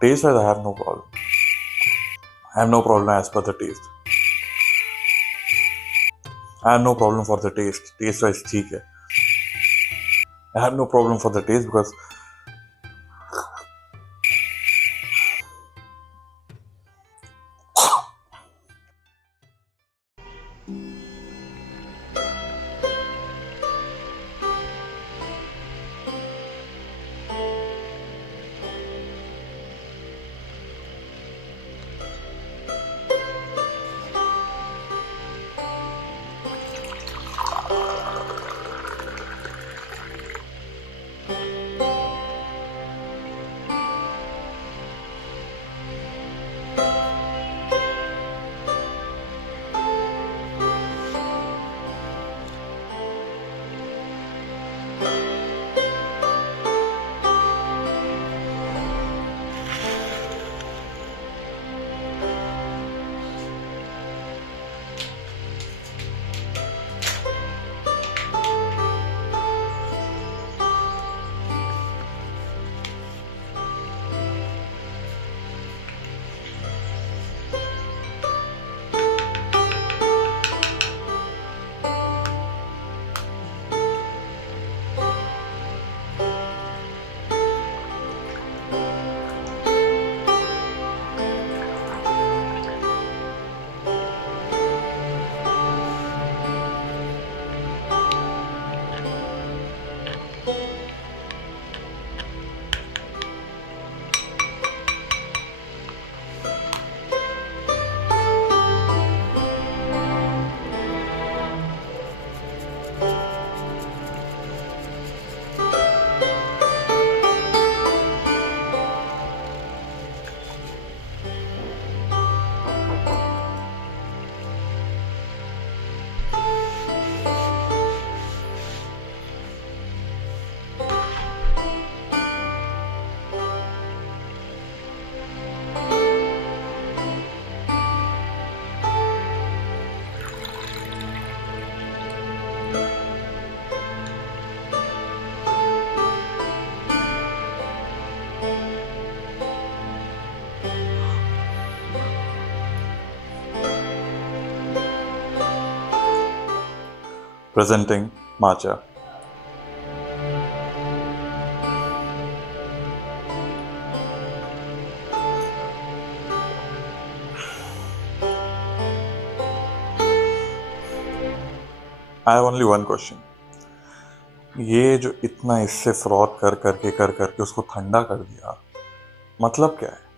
Taste wise, I have no problem. I have no problem as per the taste. I have no problem for the taste. Taste wise, ठीक है. I have no problem for the taste because presenting matcha. I have only one question. ये जो इतना इससे froth कर करके उसको ठंडा कर दिया, मतलब क्या है?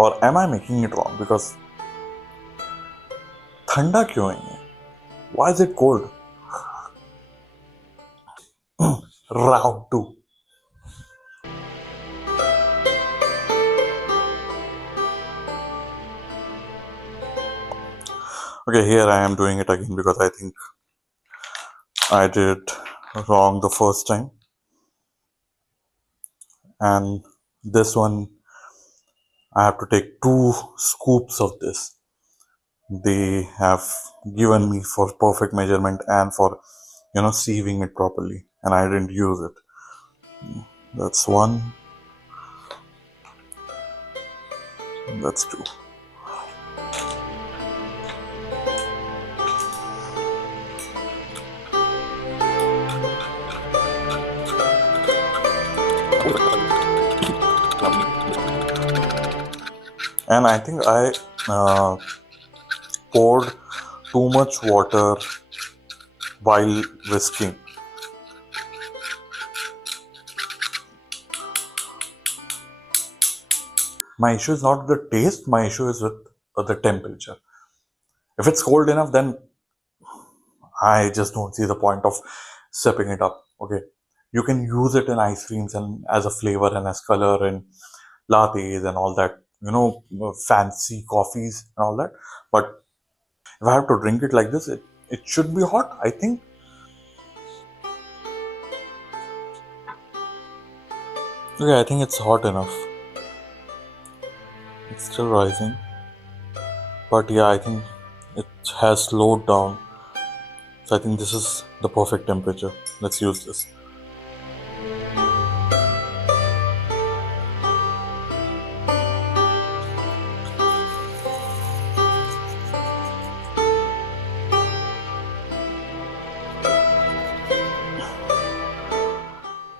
और am I making it wrong? Because ठंडा क्यों है ये? Why is it cold? Round 2. Okay, here I am doing it again because I think I did it wrong the first time. And this one, I have to take 2 scoops of this. They have given me for perfect measurement and for, sieving it properly. And I didn't use it. That's 1. That's 2. And I think I poured too much water while whisking. My issue is not the taste, my issue is with the temperature. If it's cold enough, then I just don't see the point of sipping it up. Okay, you can use it in ice creams and as a flavor and as color in lattes and all that, fancy coffees and all that. But if I have to drink it like this, it should be hot, I think. Okay, I think it's hot enough. It's still rising. But yeah, I think it has slowed down. So I think this is the perfect temperature. Let's use this.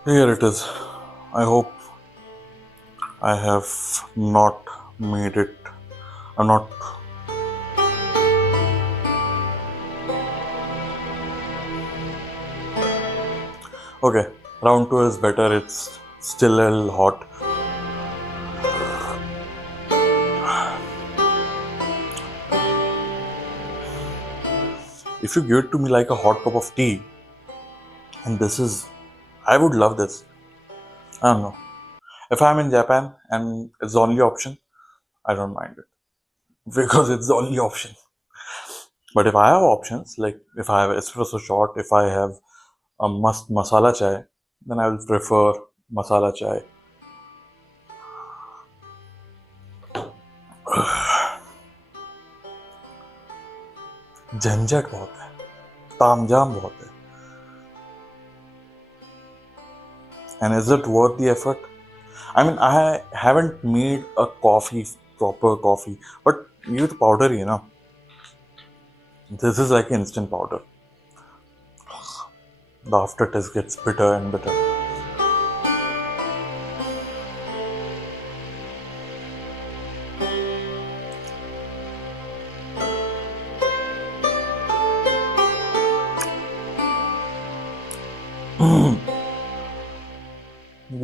Here it is. I hope I have not made it. I'm not. Okay, round two is better. It's still a little hot. If you give it to me like a hot cup of tea, and this is, I would love this. I don't know. If I'm in Japan and it's the only option, I don't mind it because it's the only option. But if I have options, like if I have espresso shot, if I have a must masala chai, then I will prefer masala chai. झंझट बहुत है, तामझाम बहुत है. And is it worth the effort? I mean, I haven't made a coffee, proper coffee, but you the powder, this is like instant powder. The aftertaste gets bitter and bitter.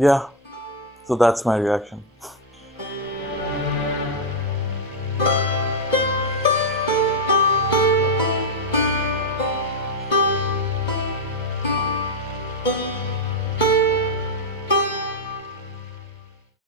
Yeah, so that's my reaction.